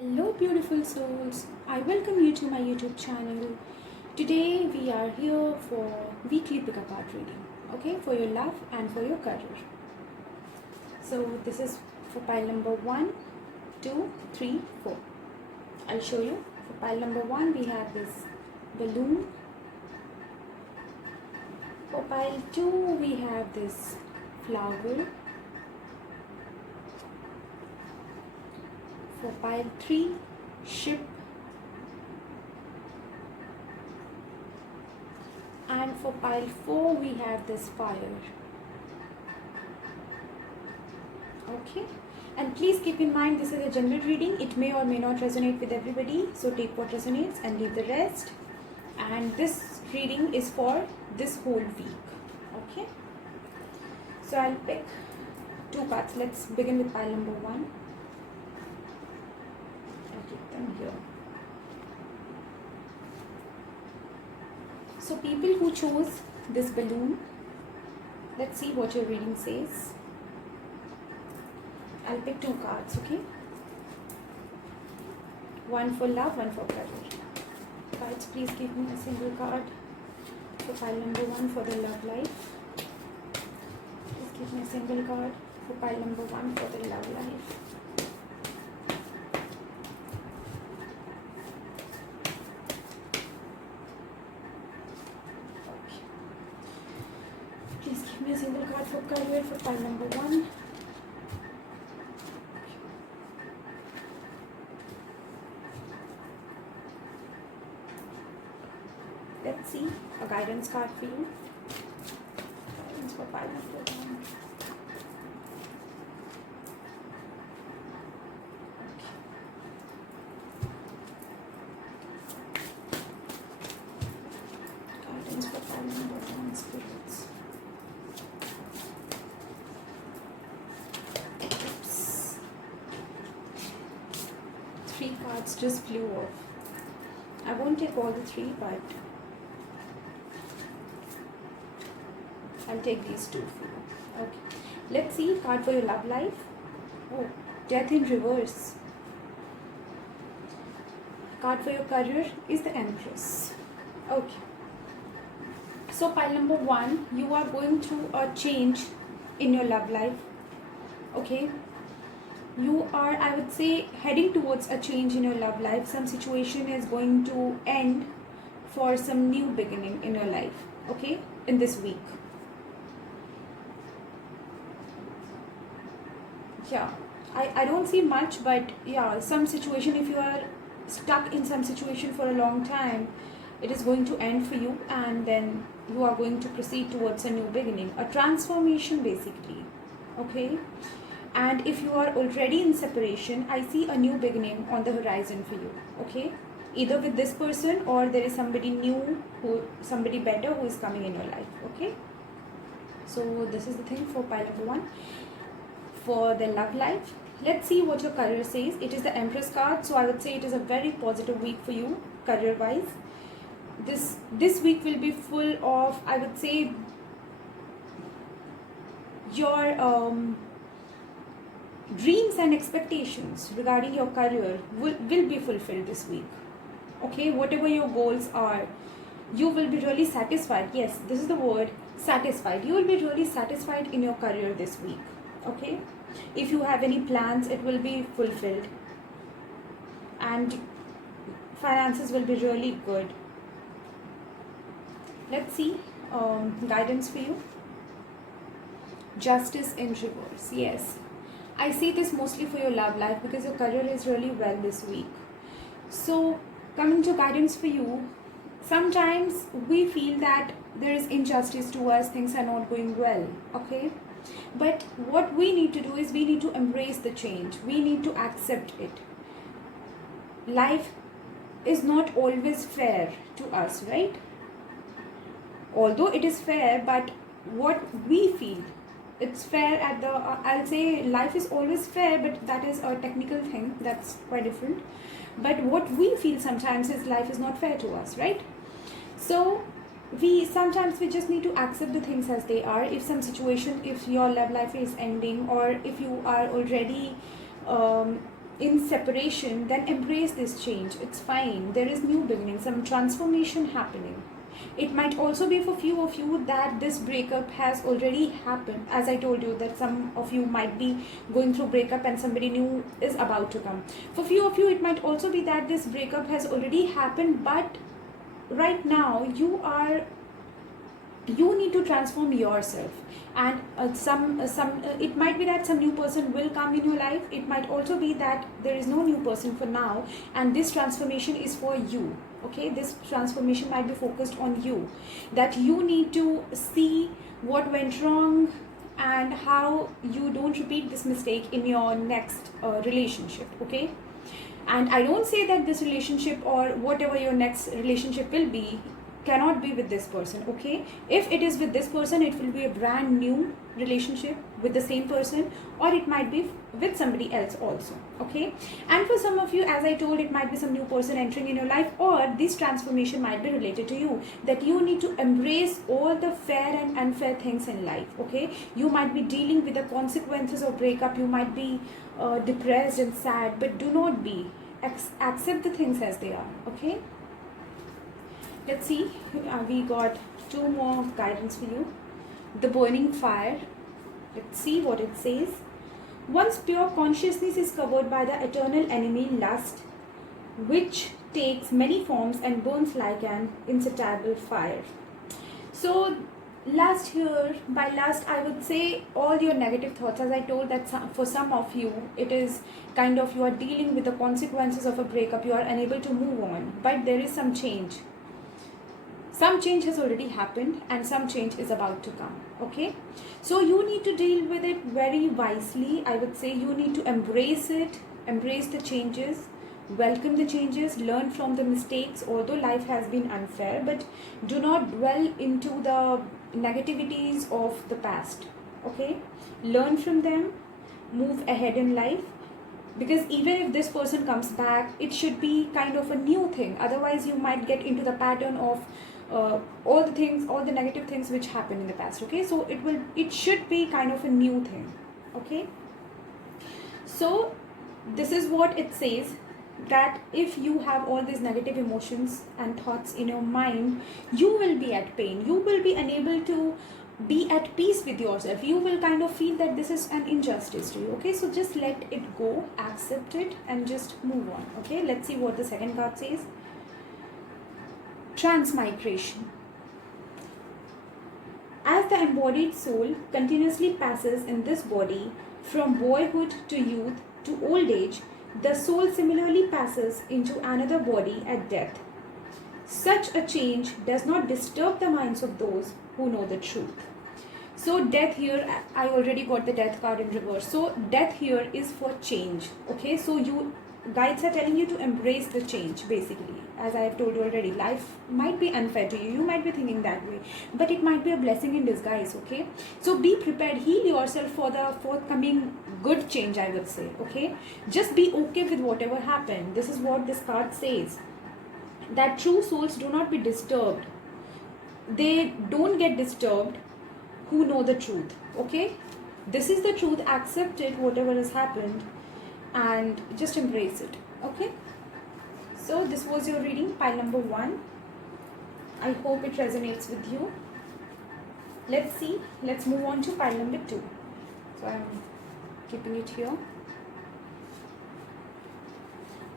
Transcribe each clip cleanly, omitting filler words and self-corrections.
Hello, beautiful souls. I welcome you to my YouTube channel. Today we are here for weekly pickup art reading, okay, for your love and for your career. So, this is for pile number 1, 2, 3, 4. I'll show you. For pile number 1, we have this balloon. For pile 2, we have this flower. For pile 3, ship. And for pile 4, we have this fire. Okay, and please keep in mind this is a general reading. It may or may not resonate with everybody, so take what resonates and leave the rest. And this reading is for this whole week. Okay, so I'll pick 2 cards. Let's begin with pile number 1. I'll keep them here. So people who chose this balloon, let's see what your reading says. I'll pick 2 cards, okay? One for love, one for career. Cards, please give me a single card for pile number 1 for the love life. Please give me a single card for pile number 1 for the love life. Okay. Please give me a single card for career for pile number 1. Let's see a guidance card for you. Guidance for pile number 1. Guidance for pile number 1, spirits. Oops. 3 cards just flew off. I won't take all the 3, but I'll take these 2 for you. Okay. Let's see card for your love life. Oh, death in reverse. Card for your career is the Empress. Okay. So pile number 1, you are going through a change in your love life. Okay. You are, I would say, heading towards a change in your love life. Some situation is going to end for some new beginning in your life. Okay. In this week. Yeah, I don't see much, but yeah, some situation, if you are stuck in some situation for a long time, it is going to end for you, and then you are going to proceed towards a new beginning, a transformation basically. Okay, and if you are already in separation, I see a new beginning on the horizon for you. Okay, either with this person or there is somebody new, somebody better who is coming in your life. Okay, so this is the thing for pile number 1. For the love life, let's see what your career says. It is the Empress card, so I would say it is a very positive week for you career wise. This week will be full of, I would say, your dreams and expectations regarding your career will be fulfilled this week. Okay, whatever your goals are, you will be really satisfied. Yes, this is the word, satisfied. You will be really satisfied in your career this week. Okay, if you have any plans, it will be fulfilled, and finances will be really good. Let's see guidance for you. Justice in reverse. Yes, I see this mostly for your love life because your career is really well this week. So coming to guidance for you, sometimes we feel that there is injustice to us, things are not going well. Okay, but what we need to do is we need to embrace the change. We need to accept it. Life is not always fair to us, right? Although it is fair, but what we feel, it's fair at the, I'll say life is always fair, but that is a technical thing, that's quite different. But what we feel sometimes is life is not fair to us, right? So sometimes we just need to accept the things as they are. If some situation, if your love life is ending, or if you are already in separation, then embrace this change. It's fine. There is new beginning, some transformation happening. It might also be for few of you that this breakup has already happened. As I told you, that some of you might be going through breakup and somebody new is about to come. For few of you, it might also be that this breakup has already happened, but right now you need to transform yourself. And it might be that some new person will come in your life. It might also be that there is no new person for now, and this transformation is for you. Okay, this transformation might be focused on you, that you need to see what went wrong and how you don't repeat this mistake in your next relationship. Okay, and I don't say that this relationship or whatever your next relationship will be cannot be with this person. Okay, if it is with this person, it will be a brand new relationship with the same person, or it might be with somebody else also. Okay, and for some of you, as I told, it might be some new person entering in your life, or this transformation might be related to you, that you need to embrace all the fair and unfair things in life. Okay, you might be dealing with the consequences of breakup. You might be depressed and sad, but do not be. Accept the things as they are. Okay, let's see. We got two more guidance for you. The burning fire. Let's see what it says. Once pure consciousness is covered by the eternal enemy lust, which takes many forms and burns like an insatiable fire. So lust here, by lust I would say all your negative thoughts. As I told, that for some of you it is kind of you are dealing with the consequences of a breakup. You are unable to move on, but there is some change. Some change has already happened and some change is about to come. Okay, so you need to deal with it very wisely. I would say you need to embrace it, embrace the changes, welcome the changes, learn from the mistakes. Although life has been unfair, but do not dwell into the negativities of the past. Okay, learn from them, move ahead in life, because even if this person comes back, it should be kind of a new thing. Otherwise you might get into the pattern of all the negative things which happened in the past. Okay, so it should be kind of a new thing. Okay, so this is what it says, that if you have all these negative emotions and thoughts in your mind, you will be at pain, you will be unable to be at peace with yourself. You will kind of feel that this is an injustice to you. Okay, so just let it go, accept it, and just move on. Okay, let's see what the second card says. Transmigration. As the embodied soul continuously passes in this body from boyhood to youth to old age, the soul similarly passes into another body at death. Such a change does not disturb the minds of those who know the truth. So death here, I already got the death card in reverse. So death here is for change. Okay, so you guides are telling you to embrace the change. Basically, as I have told you already, life might be unfair to you. You might be thinking that way, but it might be a blessing in disguise. Okay, so be prepared, heal yourself for the forthcoming good change, I would say. Okay, just be okay with whatever happened. This is what this card says, that true souls do not be disturbed. They don't get disturbed who know the truth. Okay, this is the truth. Accept it, whatever has happened, and just embrace it. Okay, so this was your reading, pile number 1. I hope it resonates with you. Let's see, let's move on to pile number 2. So I'm keeping it here.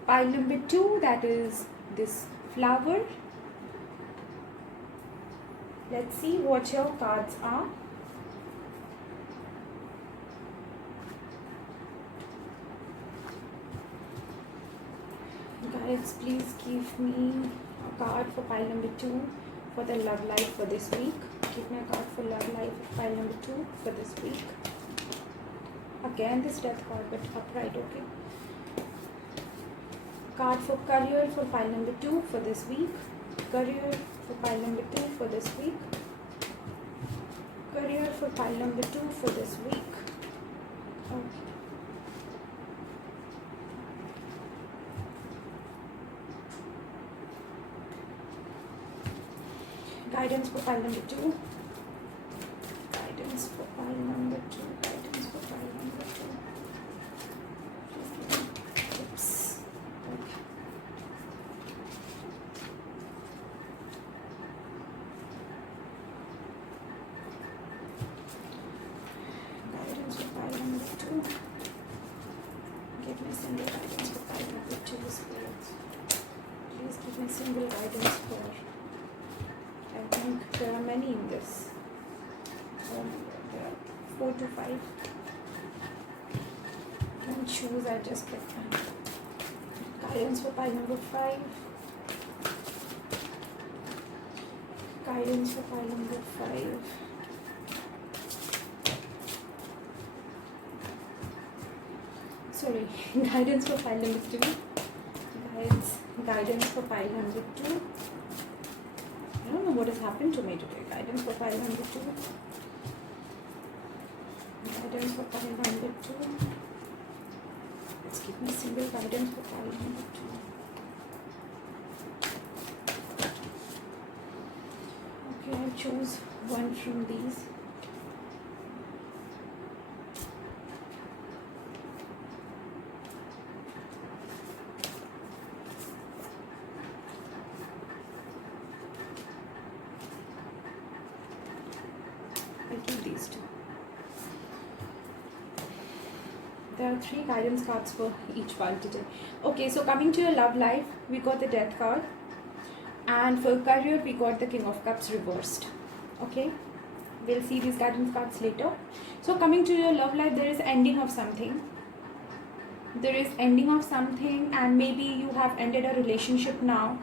Pile number 2, that is this flower. Let's see what your cards are. Guys, please give me a card for pile number 2 for the love life for this week. Give me a card for love life, pile number 2 for this week. Again this death card, but upright. Okay, card for career for pile number 2 for this week. Career for pile number 2 for this week. Career for pile number 2 for this week. Okay. Guidance for pile number 2. Guidance for pile number 2. Guidance for pile number 2. single guidance for, I think there are many in this. Oh my god, there are 4 to 5. Can choose, I just get one. Guidance for pile number 5. Guidance for pile number 5. Sorry, guidance for pile number 2. Guidance for pile number 2. I don't know what has happened to me today. Guidance for pile number 2. Guidance for pile number 2. Let's give me a single guidance for pile number 2. Okay, I'll choose one from these. I'll do these two. There are 3 guidance cards for each one today. Okay, so coming to your love life, we got the Death card. And for career, we got the King of Cups reversed. Okay, we'll see these guidance cards later. So coming to your love life, there is ending of something. There is ending of something, and maybe you have ended a relationship now,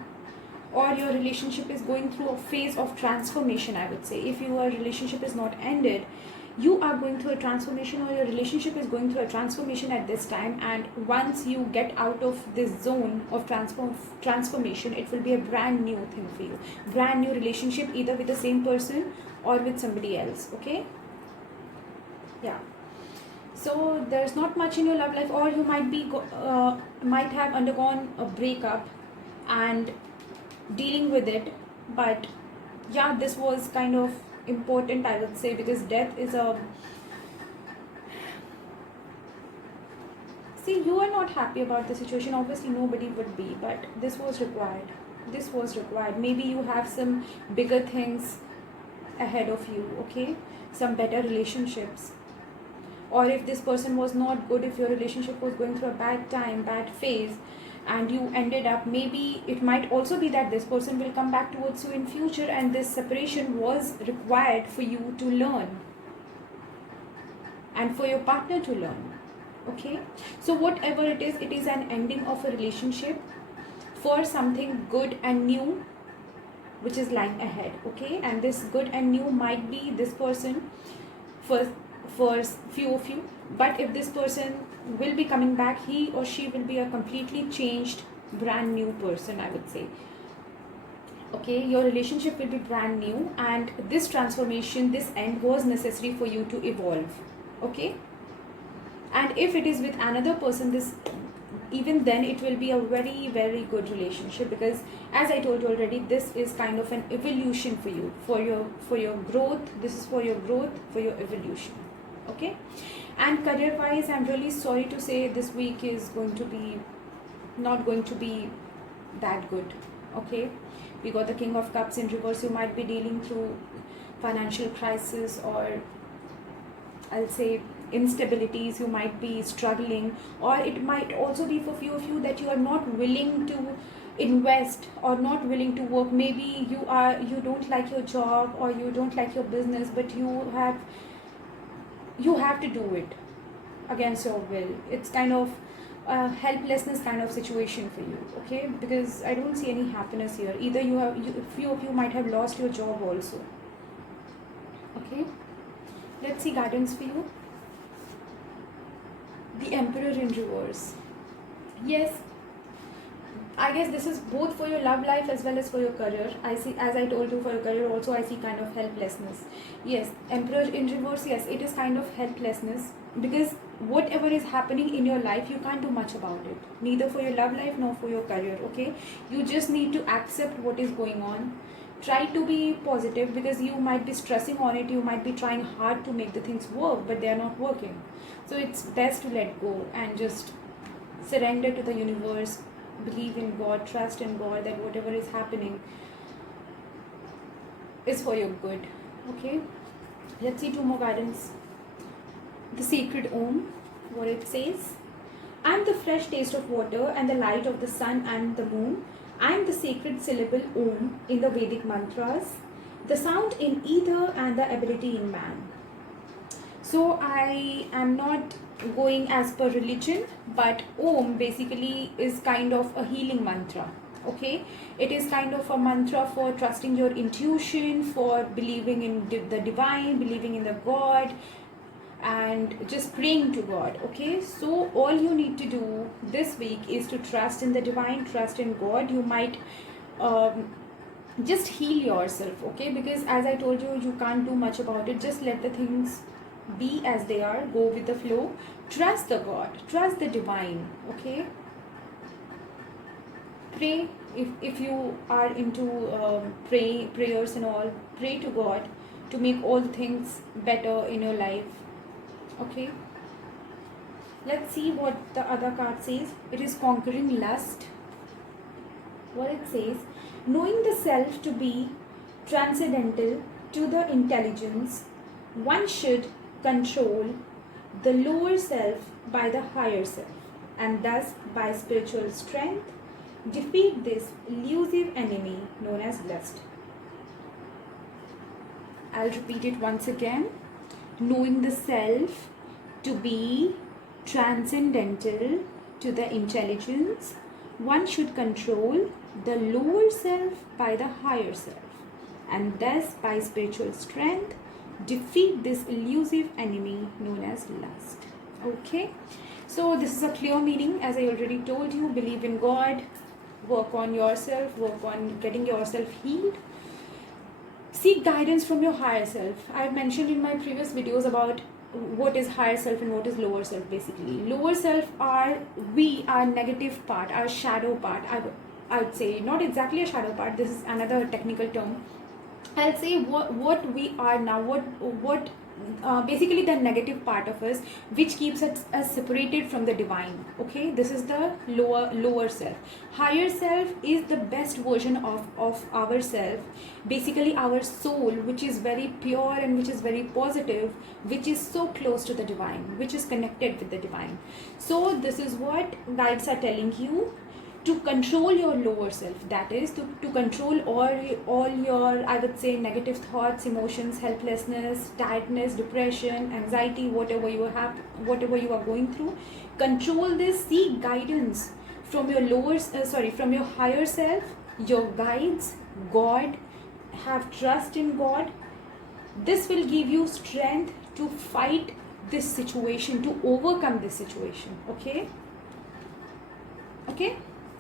or your relationship is going through a phase of transformation, I would say. If your relationship is not ended, you are going through a transformation, or your relationship is going through a transformation at this time, and once you get out of this zone of transformation, it will be a brand new thing for you. Brand new relationship, either with the same person or with somebody else. Okay, yeah. So there's not much in your love life, or you might have undergone a breakup and dealing with it. But yeah, this was kind of important, I would say, because death is a, see, you are not happy about the situation, obviously nobody would be, but this was required. Maybe you have some bigger things ahead of you. Okay, some better relationships, or if this person was not good, if your relationship was going through a bad phase, and you ended up, maybe it might also be that this person will come back towards you in future, and this separation was required for you to learn and for your partner to learn. Okay, so whatever it is an ending of a relationship for something good and new which is lying ahead. Okay, and this good and new might be this person for few of you, but if this person will be coming back, he or she will be a completely changed, brand new person, I would say. Okay, your relationship will be brand new, and this transformation, this end was necessary for you to evolve. Okay, and if it is with another person, this, even then it will be a very, very good relationship, because as I told you already, this is kind of an evolution for you, for your growth. This is for your growth, for your evolution. Okay, and career wise, I'm really sorry to say this week is not going to be that good. Okay, we got the King of Cups in reverse. You might be dealing through financial crisis, or I'll say instabilities. You might be struggling, or it might also be for few of you that you are not willing to invest or not willing to work. Maybe you don't like your job, or you don't like your business, but you have to do it against your will. It's kind of a helplessness kind of situation for you. Okay, because I don't see any happiness here. Either few of you might have lost your job also. Okay, let's see guidance for you. The Emperor in reverse. Yes, I guess this is both for your love life as well as for your career. I see, as I told you, for your career also I see kind of helplessness. Yes, Emperor in reverse, yes, it is kind of helplessness, because whatever is happening in your life, you can't do much about it. Neither for your love life nor for your career. Okay, you just need to accept what is going on. Try to be positive, because you might be stressing on it. You might be trying hard to make the things work, but they are not working. So it's best to let go and just surrender to the universe. Believe in God, trust in God, that whatever is happening is for your good. Okay, let's see 2 more guidance. The Sacred Om, what it says: I'm the fresh taste of water and the light of the sun and the moon. I am the sacred syllable Om in the Vedic mantras, the sound in ether and the ability in man. So I am not going as per religion, but Om basically is kind of a healing mantra. Okay, it is kind of a mantra for trusting your intuition, for believing in the divine, believing in the God, and just praying to God. Okay, so all you need to do this week is to trust in the divine, trust in God. You might just heal yourself, okay, because as I told you, you can't do much about it. Just let the things be as they are, go with the flow, trust the God, trust the divine. Okay, pray. If you are into prayers and all, pray to God to make all things better in your life. Okay, let's see what the other card says. It is conquering lust. What it says: knowing the self to be transcendental to the intelligence, one should control the lower self by the higher self, and thus by spiritual strength defeat this elusive enemy known as lust. I'll repeat it once again. Knowing the self to be transcendental to the intelligence, one should control the lower self by the higher self, and thus by spiritual strength defeat this elusive enemy known as lust. Okay, so this is a clear meaning. As I already told you, believe in God, work on yourself, work on getting yourself healed, seek guidance from your higher self. I've mentioned in my previous videos about what is higher self and what is lower self. Basically, lower self are our negative part, our shadow part. I would say not exactly a shadow part, this is another technical term. I'll say what we are now, what basically the negative part of us, which keeps us separated from the divine. Okay, this is the lower self. Higher self is the best version of ourself, basically our soul, which is very pure and which is very positive, which is so close to the divine, which is connected with the divine. So this is what guides are telling you, to control your lower self, that is to control all your, I would say, negative thoughts, emotions, helplessness, tiredness, depression, anxiety, whatever you have, whatever you are going through. Control this, seek guidance from your from your higher self, your guides, God. Have trust in God. This will give you strength to fight this situation, to overcome this situation. Okay,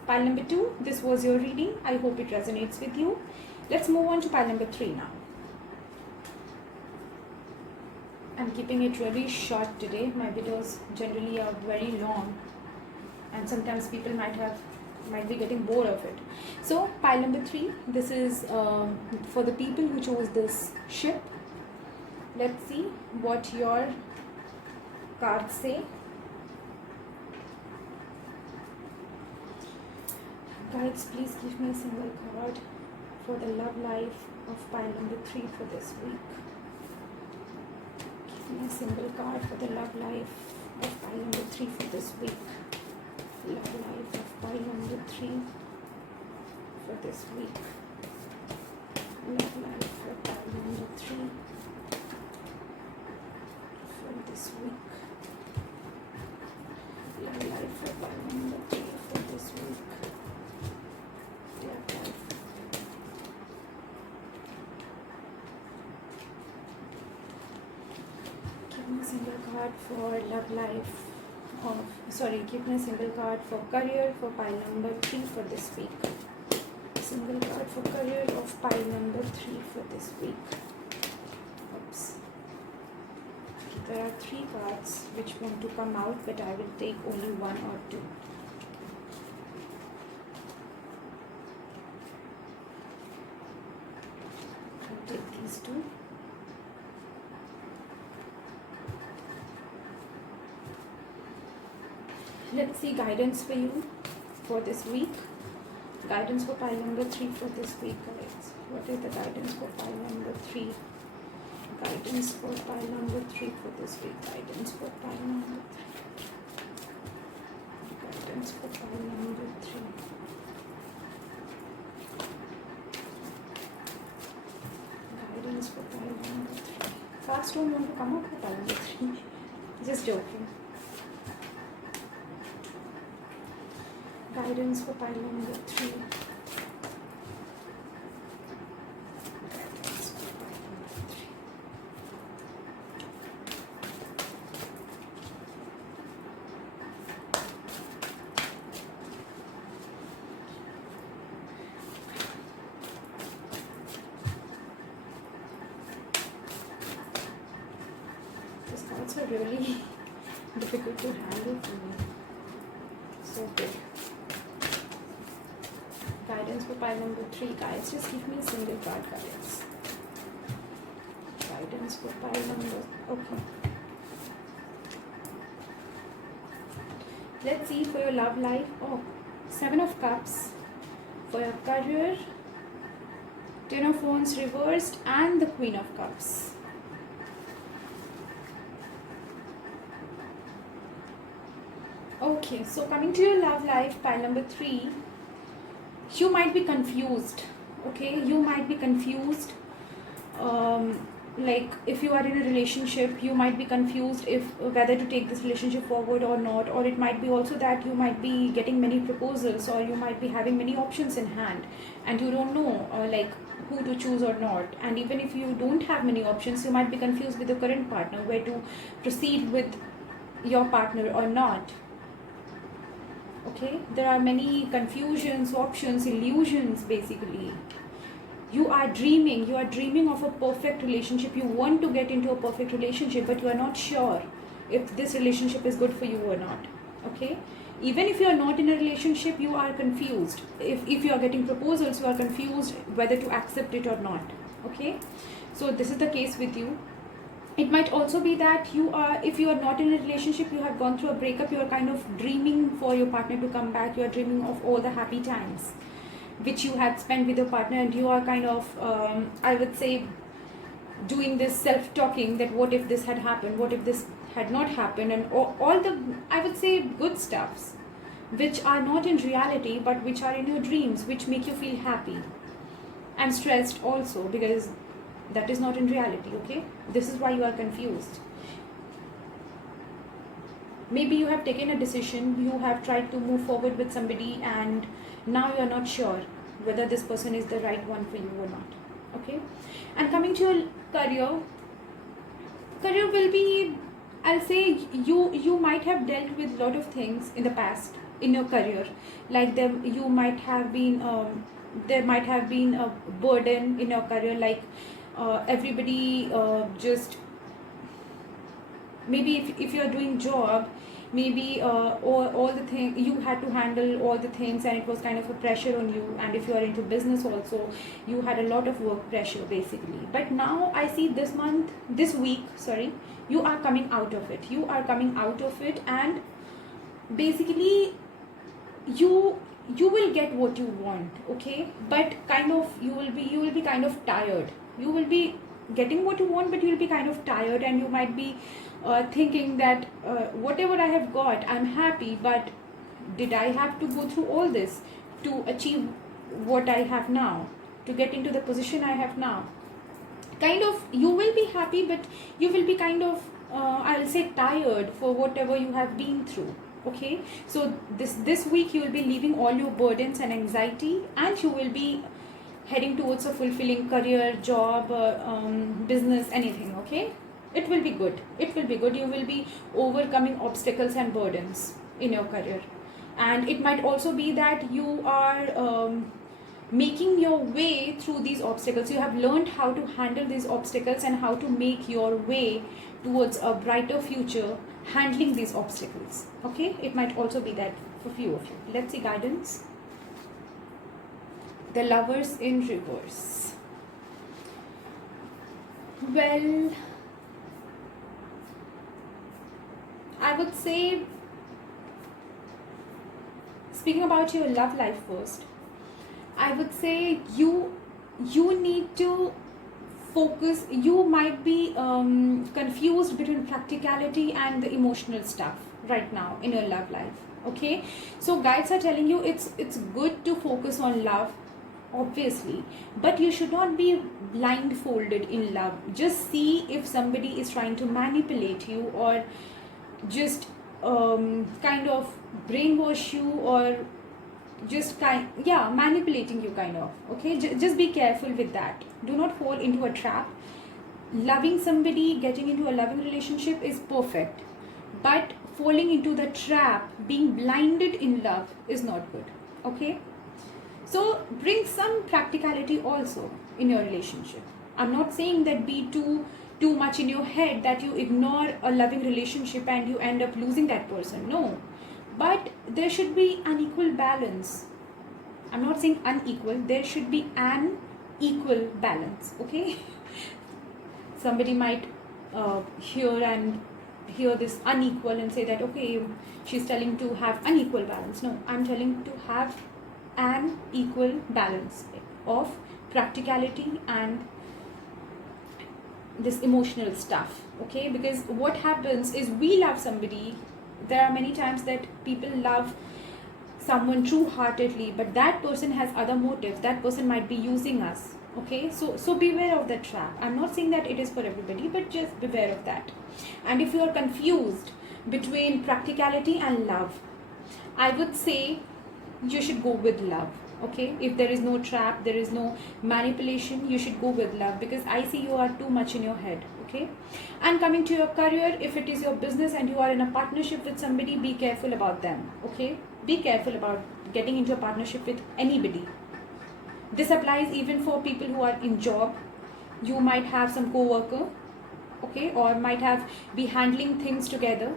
pile number 2, this was your reading. I hope it resonates with you. Let's move on to pile number 3 now. I'm keeping it really short today. My videos generally are very long, and sometimes people might be getting bored of it. So pile number 3, this is for the people who chose this ship. Let's see what your cards say. Guides, please give me a single card for the love life of pile number 3 for this week. Give me a single card for the love life of pile number 3 for this week. Love life of pile number 3 for this week. Love life for pile number 3 for this week. Love life for pile number 3 for this week. Give me a single card for love life give me a single card for career for pile number 3 for this week. Single card for career of pile number 3 for this week. Oops. There are 3 cards which want to come out, but I will take only 1 or 2. I'll take these 2. Let's see guidance for you for this week. Guidance for pile number 3 for this week, guys. What is the guidance for pile number 3? Guidance for pile number 3 for this week. Guidance for pile number 3. Guidance for pile number 3. cards don't want to come up for pile number 3. Just joking. Guidance for pile number 3. These cards are really difficult to handle for me. So big. Guidance for pile number 3, guys. Just give me a single card, guys. Guidance for pile number. Okay. Let's see for your love life. Oh, 7 of Cups. For your career, 10 of Wands reversed, and the Queen of Cups. Okay, so coming to your love life, pile number 3, you might be confused. Okay, you might be confused. Like if you are in a relationship, you might be confused if whether to take this relationship forward or not. Or it might be also that you might be getting many proposals, or you might be having many options in hand, and you don't know like who to choose or not. And even if you don't have many options, you might be confused with your current partner, where to proceed with your partner or not. Okay, there are many confusions, options, illusions. Basically, you are dreaming of a perfect relationship. You want to get into a perfect relationship, but you are not sure if this relationship is good for you or not. Okay, even if you are not in a relationship, you are confused. If you are getting proposals, you are confused whether to accept it or not. Okay, so this is the case with you. It might also be that if you are not in a relationship, you have gone through a breakup, you are kind of dreaming for your partner to come back. You are dreaming of all the happy times which you had spent with your partner, and you are kind of, I would say, doing this self-talking that what if this had happened, what if this had not happened, and all the, I would say, good stuffs which are not in reality but which are in your dreams, which make you feel happy and stressed also, because that is not in reality. Okay, this is why you are confused. Maybe you have taken a decision, you have tried to move forward with somebody, and now you are not sure whether this person is the right one for you or not. Okay, and coming to your career will be, I'll say, you might have dealt with a lot of things in the past in your career. Like there might have been a burden in your career, like everybody just, maybe if you are doing job, maybe all the things you had to handle, all the things, and it was kind of a pressure on you. And if you are into business also, you had a lot of work pressure basically. But now I see this week, you are coming out of it, and basically you will get what you want. Okay, but kind of you will be kind of tired. You will be getting what you want, but you will be kind of tired, and you might be thinking that whatever I have got, I'm happy, but did I have to go through all this to achieve what I have now, to get into the position I have now? Kind of, you will be happy, but you will be kind of, I'll say, tired for whatever you have been through. Okay, so this week you will be leaving all your burdens and anxiety, and you will be heading towards a fulfilling career, job, business, anything. Okay, it will be good. You will be overcoming obstacles and burdens in your career. And it might also be that you are making your way through these obstacles. You have learned how to handle these obstacles and how to make your way towards a brighter future handling these obstacles. Okay, it might also be that for few of you. Let's see guidance. The Lovers in reverse. Well, I would say, speaking about your love life first, I would say you need to focus. You might be confused between practicality and the emotional stuff right now in your love life. Okay, so guides are telling you it's good to focus on love. obviously, but you should not be blindfolded in love. Just see if somebody is trying to manipulate you, or just kind of brainwash you, or just manipulating you, kind of. Okay, just be careful with that. Do not fall into a trap. Loving somebody, getting into a loving relationship is perfect, but falling into the trap, being blinded in love, is not good. Okay, so bring some practicality also in your relationship. I'm not saying that be too much in your head that you ignore a loving relationship and you end up losing that person. No, but there should be an equal balance. I'm not saying unequal, there should be an equal balance. Okay, somebody might hear this unequal and say that, okay, she's telling to have unequal balance. No, I'm telling to have an equal balance of practicality and this emotional stuff. Okay, because what happens is, we love somebody. There are many times that people love someone true heartedly, but that person has other motives. That person might be using us. Okay, so beware of that trap. I'm not saying that it is for everybody, but just beware of that. And if you are confused between practicality and love, I would say you should go with love. Okay, if there is no trap, there is no manipulation, you should go with love, because I see you are too much in your head. Okay, and coming to your career, if it is your business and you are in a partnership with somebody, be careful about them. Okay, be careful about getting into a partnership with anybody. This applies even for people who are in job. You might have some co-worker, okay, or might have be handling things together.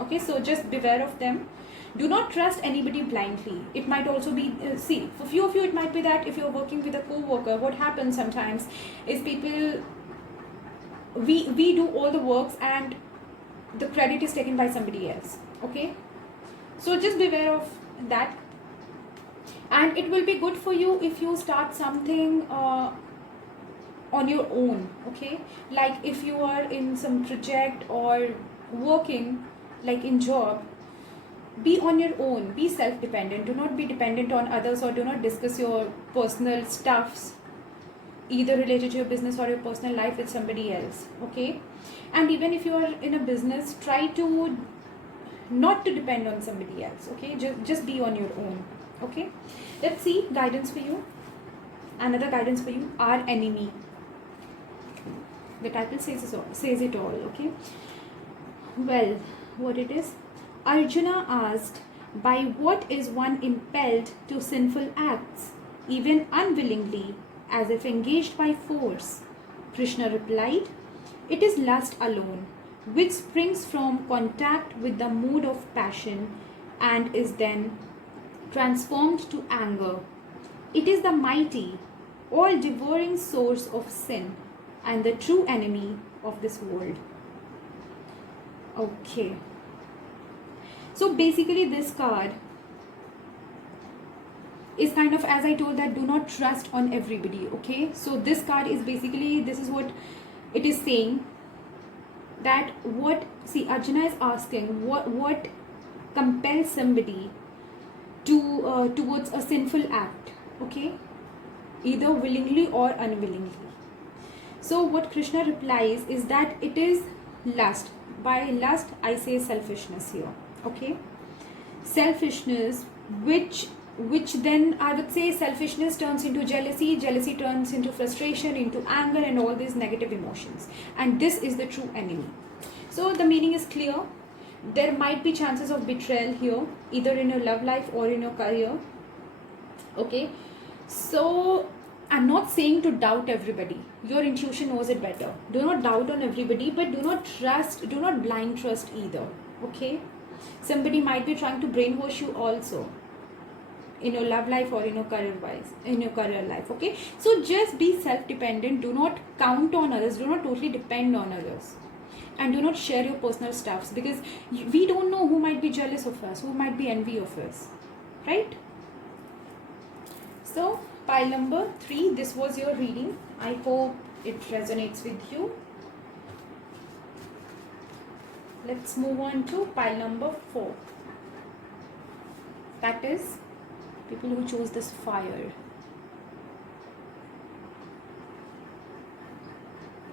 Okay, so just beware of them. Do not trust anybody blindly. It might also be, see, for few of you it might be that if you're working with a co-worker, what happens sometimes is people, we do all the works and the credit is taken by somebody else. Okay, so just beware of that. And it will be good for you if you start something on your own. Okay, like if you are in some project or working like in job, be on your own, be self-dependent. Do not be dependent on others, or do not discuss your personal stuffs, either related to your business or your personal life, with somebody else. Okay, and even if you are in a business, try to not to depend on somebody else. Okay, just be on your own. Okay, let's see guidance for you. Another guidance for you: our enemy. The title says it all. Okay, well, what it is: Arjuna asked, by what is one impelled to sinful acts, even unwillingly, as if engaged by force? Krishna replied, it is lust alone, which springs from contact with the mood of passion and is then transformed to anger. It is the mighty, all devouring source of sin and the true enemy of this world. Okay. So basically this card is kind of, as I told, that do not trust on everybody. Okay, so this card is basically, this is what it is saying, that what, see, Arjuna is asking what compels somebody to towards a sinful act. Okay, either willingly or unwillingly. So what Krishna replies is that it is lust. By lust I say selfishness here. Okay, selfishness, which then I would say selfishness turns into jealousy, jealousy turns into frustration, into anger, and all these negative emotions, and this is the true enemy. So the meaning is clear. There might be chances of betrayal here, either in your love life or in your career. Okay, so I'm not saying to doubt everybody. Your intuition knows it better. Do not doubt on everybody, but do not blind trust either. Okay, somebody might be trying to brainwash you also, in your love life or in your career life. Okay, so just be self-dependent. Do not count on others. Do not totally depend on others, and do not share your personal stuffs, because we don't know who might be jealous of us, who might be envy of us, right? So pile number 3, this was your reading. I hope it resonates with you. Let's move on to pile number 4. That is People who chose this fire.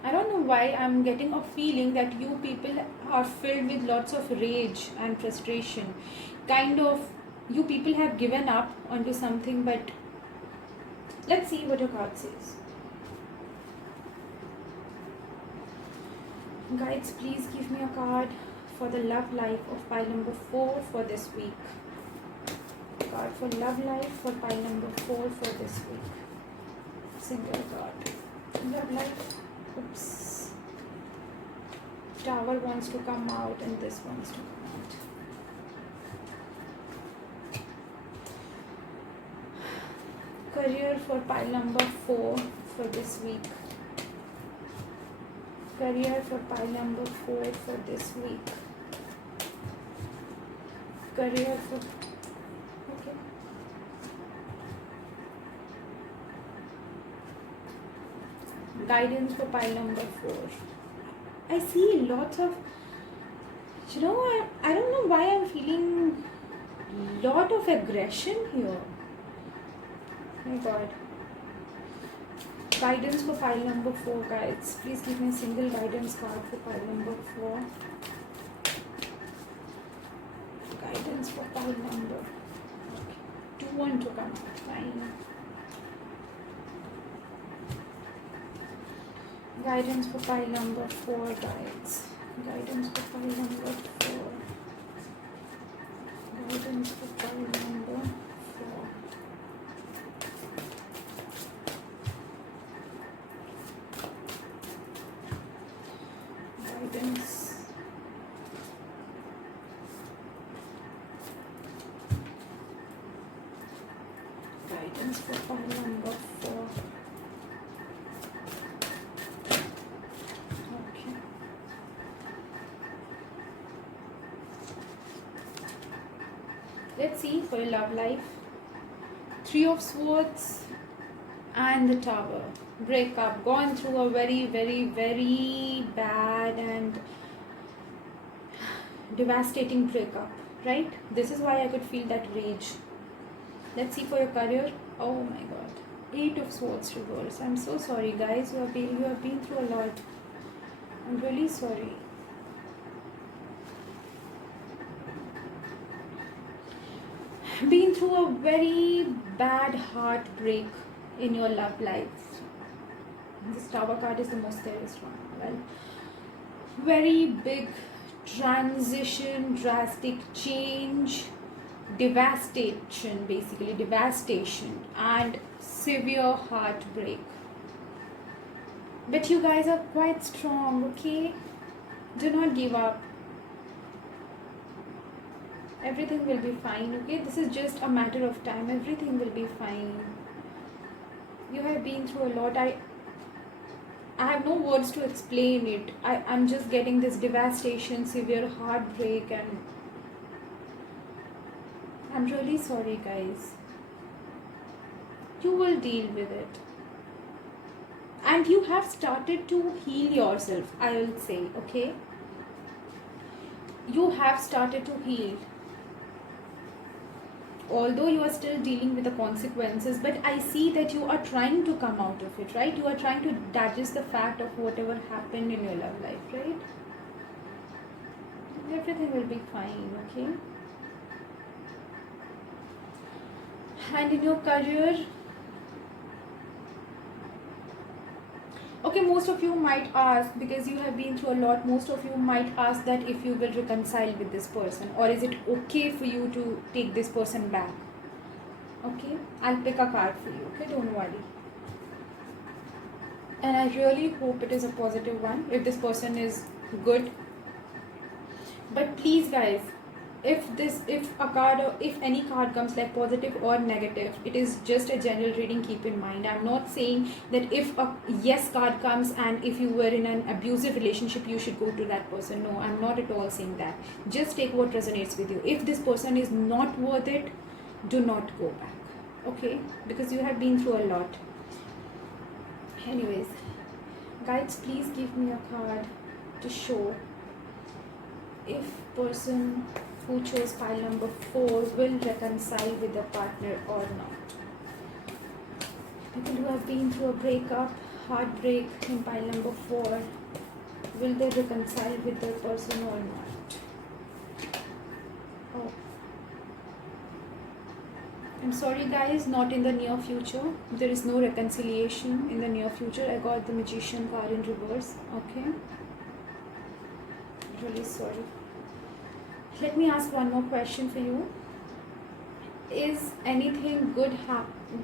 I don't know why I'm getting a feeling that you people are filled with lots of rage and frustration. Kind of, you people have given up onto something, but let's see what your card says. Guides, please give me a card for the love life of pile number 4 for this week. Card for love life for pile number 4 for this week. Single card. Love life. Oops. Tower wants to come out and this wants to come out. Career for pile number 4 for this week. Career for pile number 4 for this week. Career for... Okay. Guidance for pile number 4. I see lots of... You know, I don't know why I'm feeling lot of aggression here. Oh my god. Guidance for pile number 4, guys. Please give me a single guidance card for pile number 4. Guidance for pile number. Okay. 2 want to come out. Fine. Guidance for pile number 4, guys. Guidance for pile number 4. Guidance for pile number 4. Guidance. Guidance for pile number 4. Okay. Let's see for your love life. 3 of Swords and the Tower. Breakup. Gone through a very, very, very bad and devastating breakup. Right? This is why I could feel that rage. Let's see for your career. Oh my god. 8 of Swords reverse. I'm so sorry, guys. You have been through a lot. I'm really sorry. Been through a very bad heartbreak in your love life. This Tower card is the most scariest one. Well, very big transition, drastic change, devastation, basically devastation and severe heartbreak. But you guys are quite strong, okay? Do not give up. Everything will be fine, okay? This is just a matter of time. Everything will be fine. You have been through a lot. I have no words to explain it. I'm just getting this devastation, severe heartbreak, and I'm really sorry, guys. You will deal with it. And you have started to heal yourself, I will say, okay? You have started to heal. Although you are still dealing with the consequences, but I see that you are trying to come out of it, right? You are trying to digest the fact of whatever happened in your love life, right? Everything will be fine, okay? And in your career, okay, most of you might ask, because you have been through a lot, most of you might ask that if you will reconcile with this person, or is it okay for you to take this person back? Okay, I'll pick a card for you, okay, don't worry. And I really hope it is a positive one, if this person is good. But please, guys, if any card comes like positive or negative, it is just a general reading. Keep in mind, I'm not saying that if a yes card comes and if you were in an abusive relationship you should go to that person. No, I'm not at all saying that. Just take what resonates with you. If this person is not worth it, do not go back, okay? Because you have been through a lot. Anyways, guides, please give me a card to show if person who chose pile number 4 will reconcile with their partner or not. People who have been through a breakup, heartbreak in pile number 4, will they reconcile with their person or not? Oh, I'm sorry guys, not in the near future. There is no reconciliation in the near future. I got the Magician card in reverse. Okay, really sorry. Let me ask one more question for you. Is anything good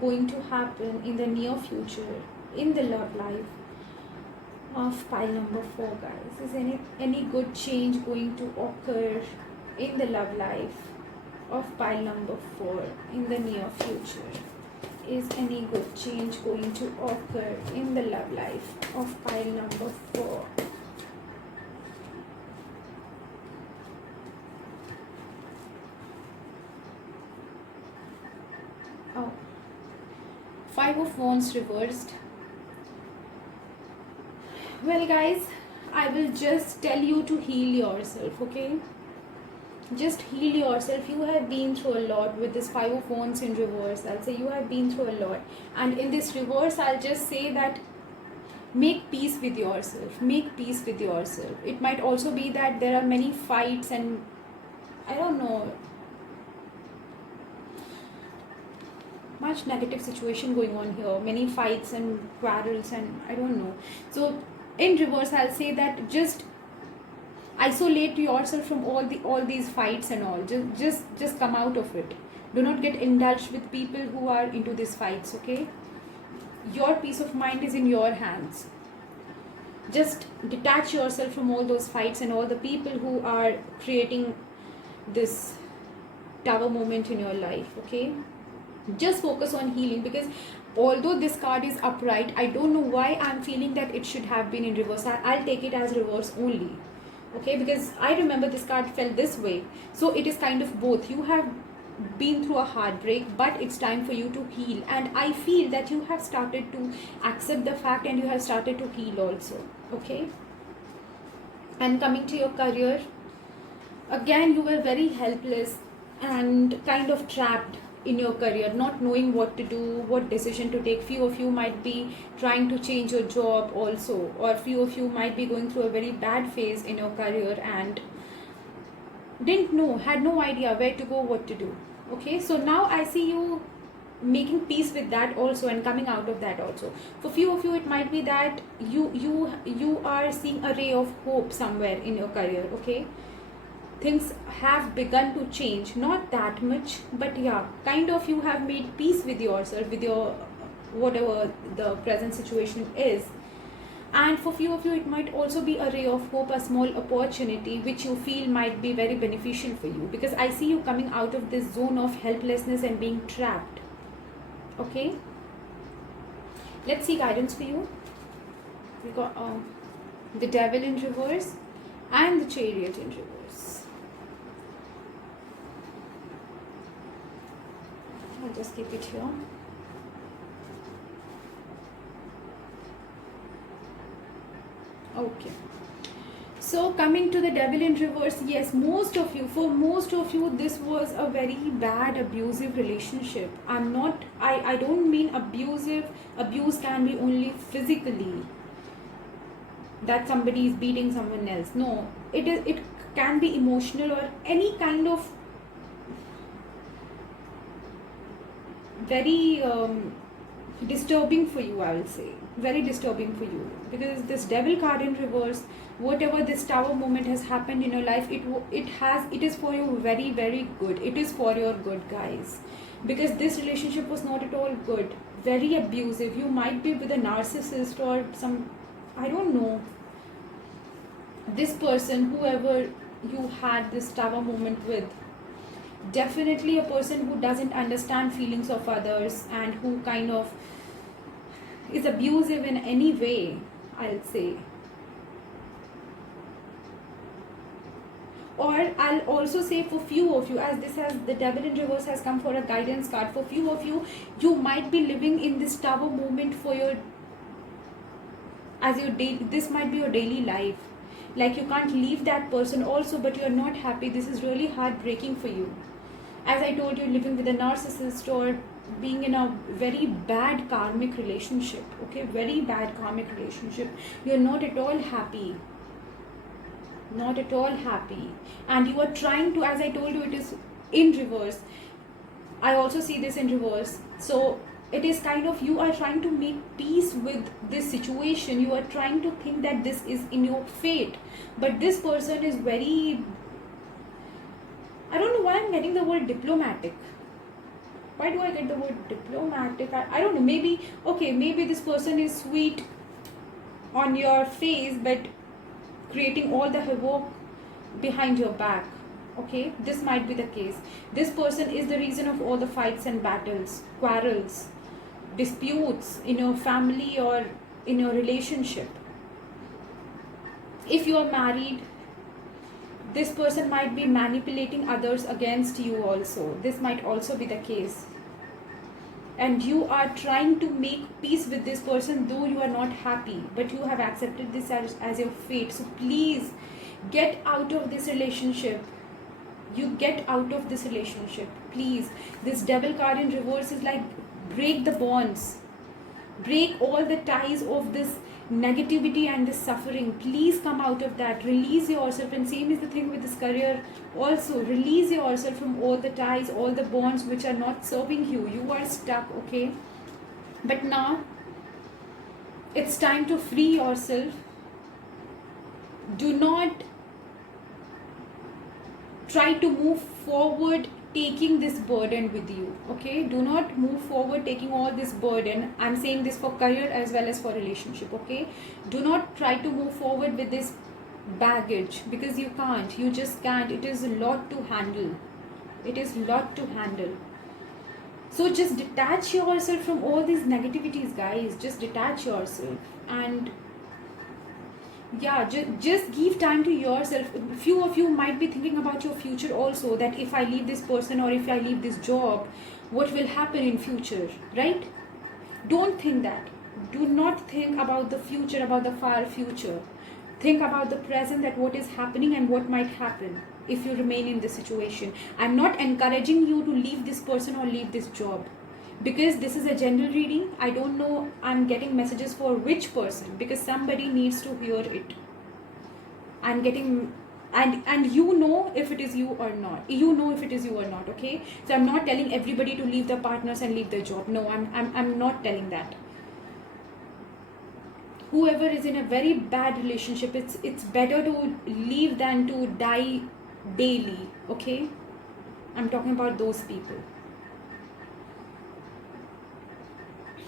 going to happen in the near future in the love life of pile number 4, guys? Is any good change going to occur in the love life of pile number 4 in the near future? Is any good change going to occur in the love life of pile number 4? Oh, 5 of Wands reversed. Well guys, I will just tell you to heal yourself, okay? Just heal yourself. You have been through a lot with this 5 of Wands in reverse. I'll say you have been through a lot. And in this reverse, I'll just say that make peace with yourself. Make peace with yourself. It might also be that there are many fights and I don't know, much negative situation going on here, many fights and quarrels and I don't know. So in reverse, I'll say that just isolate yourself from all these fights and all. Just come out of it. Do not get indulged with people who are into these fights, okay? Your peace of mind is in your hands. Just detach yourself from all those fights and all the people who are creating this tower moment in your life, okay? Just focus on healing, because although this card is upright, I don't know why I'm feeling that it should have been in reverse. I'll take it as reverse only, okay? Because I remember this card fell this way, so it is kind of both. You have been through a heartbreak, but it's time for you to heal, and I feel that you have started to accept the fact and you have started to heal also, okay? And coming to your career, again you were very helpless and kind of trapped in your career, not knowing what to do, what decision to take. Few of you might be trying to change your job also, or few of you might be going through a very bad phase in your career and didn't know, had no idea where to go, what to do, okay? So now I see you making peace with that also and coming out of that also. For few of you, it might be that you are seeing a ray of hope somewhere in your career, okay? Things have begun to change, not that much, but yeah, kind of you have made peace with yourself, with your whatever the present situation is. And for few of you, it might also be a ray of hope, a small opportunity which you feel might be very beneficial for you, because I see you coming out of this zone of helplessness and being trapped, okay? Let's see guidance for you. We got the Devil in reverse and the Chariot in reverse. I'll just keep it here. Okay, so coming to the Devil in reverse, yes, for most of you this was a very bad abusive relationship. I don't mean abusive. Abuse can be only physically, that somebody is beating someone else. No, it can be emotional or any kind of very disturbing for you, I will say. Very disturbing for you, because this Devil card in reverse, whatever this tower moment has happened in your life, it is for you very, very good. It is for your good, guys, because this relationship was not at all good. Very abusive. You might be with a narcissist or some, I don't know, this person, whoever you had this tower moment with, definitely a person who doesn't understand feelings of others and who kind of is abusive in any way, I'll say. Or I'll also say for few of you, as the Devil in reverse has come for a guidance card, for few of you, you might be living in this tower moment for this might be your daily life. like you can't leave that person also, but you're not happy. This is really heartbreaking for you. As I told you, living with a narcissist or being in a very bad karmic relationship, okay, very bad karmic relationship, you're not at all happy, not at all happy, and you are trying to, as I told you, it is in reverse. I also see this in reverse. So it is kind of, you are trying to make peace with this situation, you are trying to think that this is in your fate, but this person is very, I don't know why I'm getting the word diplomatic. Why do I get the word diplomatic? I don't know, maybe, okay, maybe this person is sweet on your face but creating all the havoc behind your back. Okay, this might be the case. This person is the reason of all the fights and battles, quarrels, disputes in your family or in your relationship. If you are married, this person might be manipulating others against you also. This might also be the case. And you are trying to make peace with this person, though you are not happy, but you have accepted this as your fate. So please get out of this relationship. You get out of this relationship, please. This devil card in reverse is like, break the bonds, break all the ties of this negativity and this suffering. Please come out of that, release yourself. And same is the thing with this career also, release yourself from all the ties, all the bonds which are not serving you. You are stuck, okay? But now it's time to free yourself. Do not try to move forward taking this burden with you, okay? Do not move forward taking all this burden. I'm saying this for career as well as for relationship, okay? Do not try to move forward with this baggage, because you can't, you just can't. It is a lot to handle, it is a lot to handle. So just detach yourself from all these negativities, guys. Just detach yourself. And yeah, just give time to yourself. Few of you might be thinking about your future also, that if I leave this person or if I leave this job, what will happen in future, right? Don't think that. Do not think about the future, about the far future. Think about the present, that what is happening and what might happen if you remain in this situation. I'm not encouraging you to leave this person or leave this job, because this is a general reading. I don't know, I'm getting messages for which person, because somebody needs to hear it. I'm getting, and you know if it is you or not, you know if it is you or not, okay? So I'm not telling everybody to leave their partners and leave their job. No, I'm not telling that. Whoever is in a very bad relationship, it's better to leave than to die daily, okay? I'm talking about those people.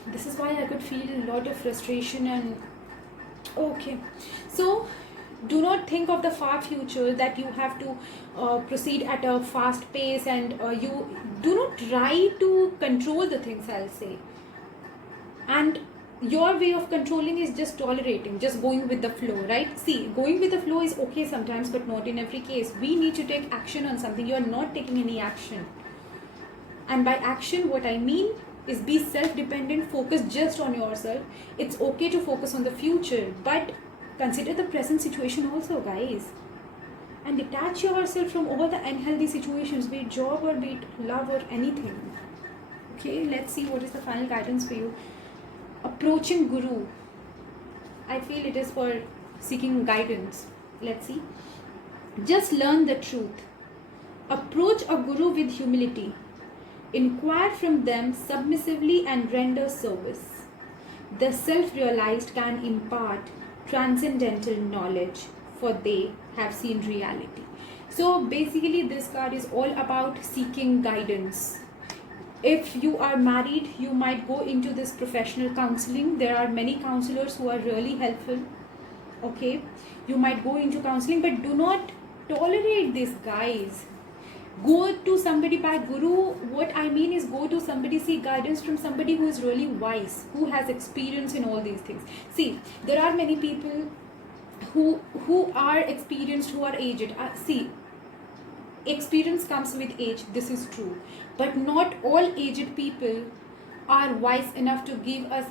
This is why I could feel a lot of frustration. And okay, so do not think of the far future, that you have to proceed at a fast pace, and you do not try to control the things, I'll say. And your way of controlling is just tolerating, just going with the flow, right? See, going with the flow is okay sometimes, but not in every case. We need to take action on something. You are not taking any action. And by action, what I mean is, be self-dependent, focus just on yourself. It's okay to focus on the future, but consider the present situation also, guys. And detach yourself from all the unhealthy situations, be it job or be it love or anything. Okay, let's see what is the final guidance for you. Approaching Guru. I feel it is for seeking guidance. Let's see. Just learn the truth. Approach a Guru with humility. Inquire from them submissively and render service. The self-realized can impart transcendental knowledge, for they have seen reality. So basically this card is all about seeking guidance. If you are married, you might go into this professional counseling. There are many counselors who are really helpful, okay? You might go into counseling, but do not tolerate this, guys. Go to somebody by Guru. What I mean is, go to somebody, seek guidance from somebody who is really wise, who has experience in all these things. See, there are many people who are experienced, who are aged. See, experience comes with age, this is true, but not all aged people are wise enough to give us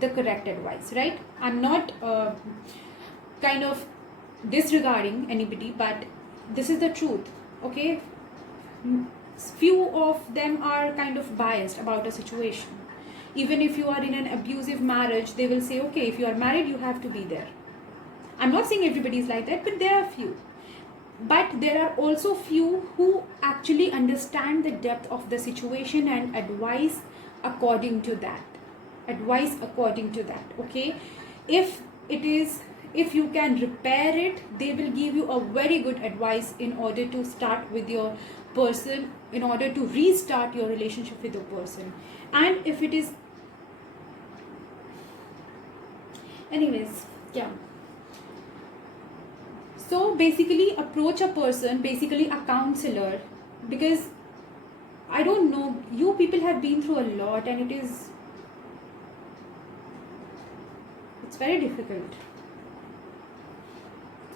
the correct advice, right? I'm not kind of disregarding anybody, but this is the truth. Okay, few of them are kind of biased about a situation. Even if you are in an abusive marriage, they will say, okay, if you are married, you have to be there. I'm not saying everybody is like that, but there are few. But there are also few who actually understand the depth of the situation and advise according to that. Okay, if it is, if you can repair it, they will give you a very good advice in order to start with your person, in order to restart your relationship with your person. And if it is, anyways, yeah. So basically approach a person, basically a counselor, because I don't know, you people have been through a lot and it's very difficult.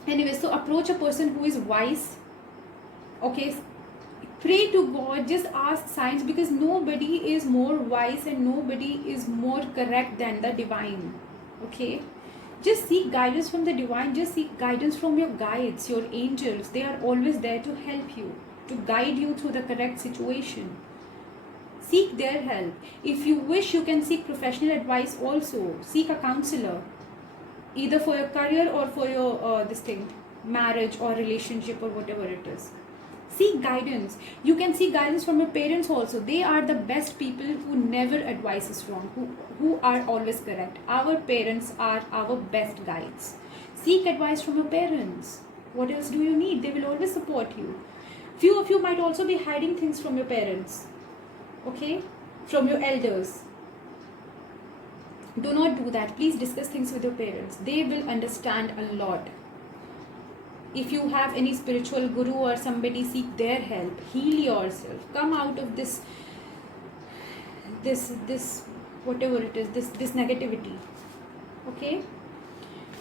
Anyway, so approach a person who is wise. Okay, pray to God, just ask signs, because nobody is more wise and nobody is more correct than the divine. Okay, just seek guidance from the divine, just seek guidance from your guides, your angels. They are always there to help you, to guide you through the correct situation. Seek their help. If you wish, you can seek professional advice also. Seek a counselor, either for your career or for your marriage or relationship or whatever it is. Seek guidance. You can seek guidance from your parents also. They are the best people who never advise us wrong, who are always correct. Our parents are our best guides. Seek advice from your parents. What else do you need? They will always support you. Few of you might also be hiding things from your parents. Okay, from your elders. Do not do that. Please discuss things with your parents. They will understand a lot. If you have any spiritual guru or somebody, seek their help. Heal yourself. Come out of this whatever it is, this negativity. Okay.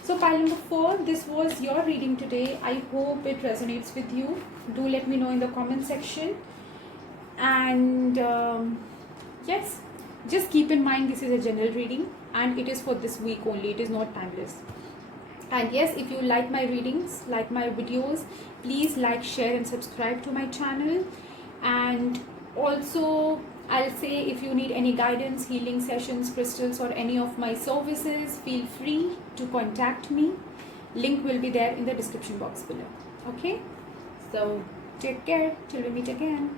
So pile number 4, this was your reading today. I hope it resonates with you. Do let me know in the comment section. And yes, just keep in mind this is a general reading and it is for this week only. It is not timeless. And yes, if you like my readings, like my videos, please like, share and subscribe to my channel. And also I'll say, if you need any guidance, healing sessions, crystals or any of my services, feel free to contact me. Link will be there in the description box below. Okay, so take care till we meet again.